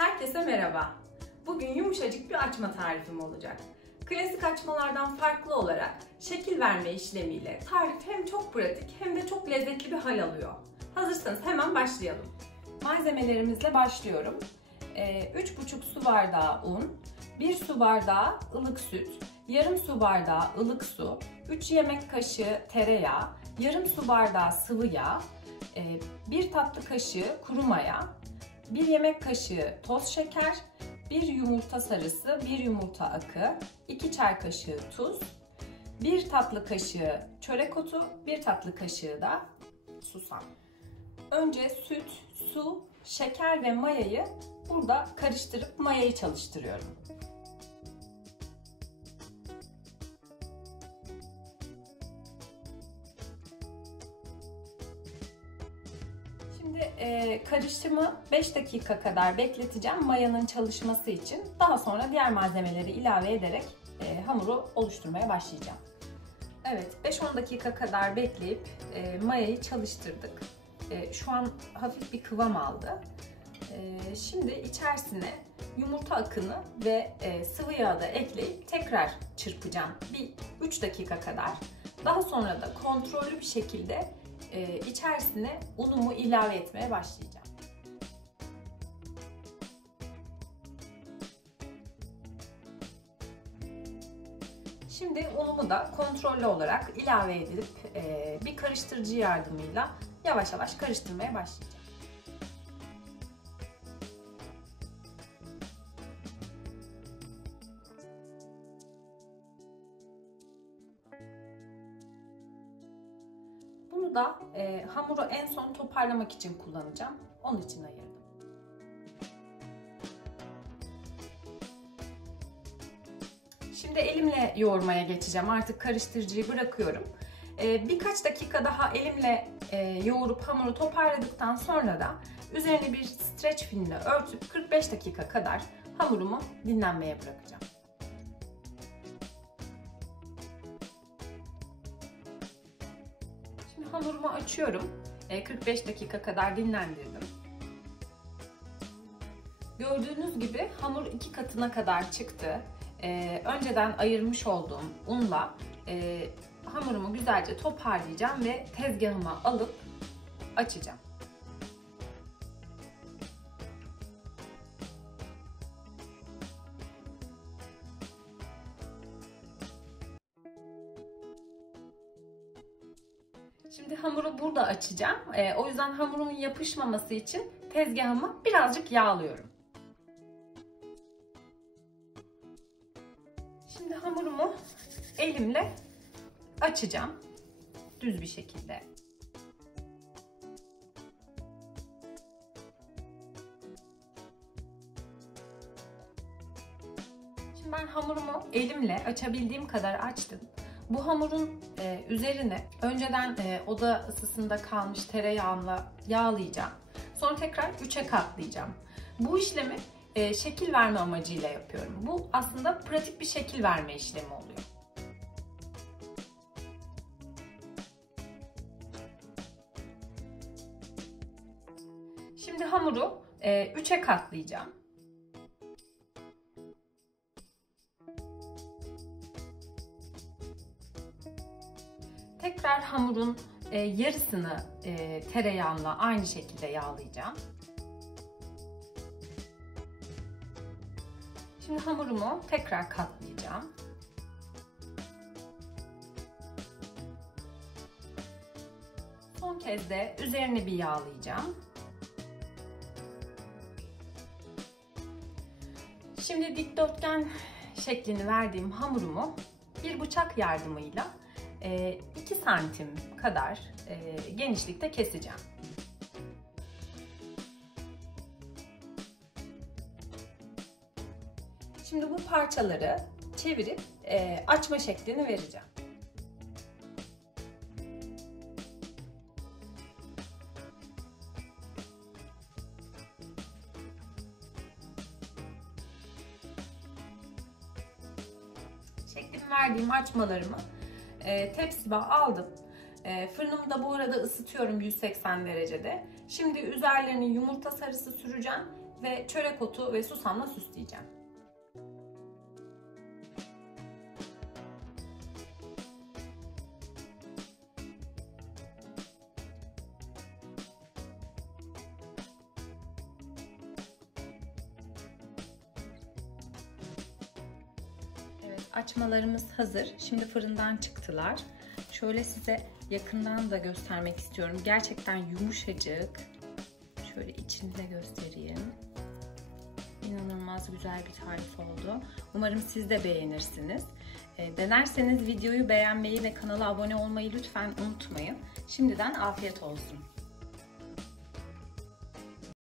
Herkese merhaba. Bugün yumuşacık bir açma tarifim olacak. Klasik açmalardan farklı olarak şekil verme işlemiyle tarif hem çok pratik hem de çok lezzetli bir hal alıyor. Hazırsanız hemen başlayalım. Malzemelerimizle başlıyorum. 3,5 su bardağı un, 1 su bardağı ılık süt, yarım su bardağı ılık su, 3 yemek kaşığı tereyağı, yarım su bardağı sıvı yağ, 1 tatlı kaşığı kuru maya, 1 yemek kaşığı toz şeker, 1 yumurta sarısı, 1 yumurta akı, 2 çay kaşığı tuz, 1 tatlı kaşığı çörek otu, 1 tatlı kaşığı da susam. Önce süt, su, şeker ve mayayı burada karıştırıp mayayı çalıştırıyorum. Şimdi karışımı 5 dakika kadar bekleteceğim mayanın çalışması için. Daha sonra diğer malzemeleri ilave ederek hamuru oluşturmaya başlayacağım. Evet, 5-10 dakika kadar bekleyip mayayı çalıştırdık. Şu an hafif bir kıvam aldı. Şimdi içerisine yumurta akını ve sıvı yağı da ekleyip tekrar çırpacağım. Bir 3 dakika kadar. Daha sonra da kontrollü bir şekilde içerisine unumu ilave etmeye başlayacağım. Şimdi unumu da kontrollü olarak ilave edip bir karıştırıcı yardımıyla yavaş yavaş karıştırmaya başlayacağım. Bunu da hamuru en son toparlamak için kullanacağım. Onun için ayırdım. Şimdi elimle yoğurmaya geçeceğim. Artık karıştırıcıyı bırakıyorum. Birkaç dakika daha elimle yoğurup hamuru toparladıktan sonra da üzerine bir streç filmle örtüp 45 dakika kadar hamurumu dinlenmeye bırakacağım. Şimdi hamurumu açıyorum. 45 dakika kadar dinlendirdim. Gördüğünüz gibi hamur 2 katına kadar çıktı. Önceden ayırmış olduğum unla hamurumu güzelce toparlayacağım ve tezgahıma alıp açacağım. Şimdi hamuru burada açacağım. O yüzden hamurumun yapışmaması için tezgahımı birazcık yağlıyorum. Şimdi hamurumu elimle açacağım. Düz bir şekilde. Şimdi ben hamurumu elimle açabildiğim kadar açtım. Bu hamurun üzerine önceden oda ısısında kalmış tereyağımla yağlayacağım. Sonra tekrar 3'e katlayacağım. Bu işlemi şekil verme amacıyla yapıyorum. Bu aslında pratik bir şekil verme işlemi oluyor. Şimdi hamuru 3'e katlayacağım. Tekrar hamurun yarısını tereyağımla aynı şekilde yağlayacağım. Şimdi hamurumu tekrar katlayacağım. Son kez de üzerine bir yağlayacağım. Şimdi dikdörtgen şeklini verdiğim hamurumu bir bıçak yardımıyla 2 santim kadar genişlikte keseceğim. Şimdi bu parçaları çevirip açma şeklini vereceğim. Şeklini verdiğim açmalarımı tepsime aldım. Fırınımı da bu arada ısıtıyorum 180 derecede. Şimdi üzerlerine yumurta sarısı süreceğim. ve çörek otu ve susamla süsleyeceğim. Evet, açmalarımız hazır. Şimdi fırından çıktılar. Şöyle size yakından da göstermek istiyorum. Gerçekten yumuşacık. Şöyle içini de göstereyim. İnanılmaz güzel bir tarif oldu. Umarım siz de beğenirsiniz. Denerseniz videoyu beğenmeyi ve kanala abone olmayı lütfen unutmayın. Şimdiden afiyet olsun.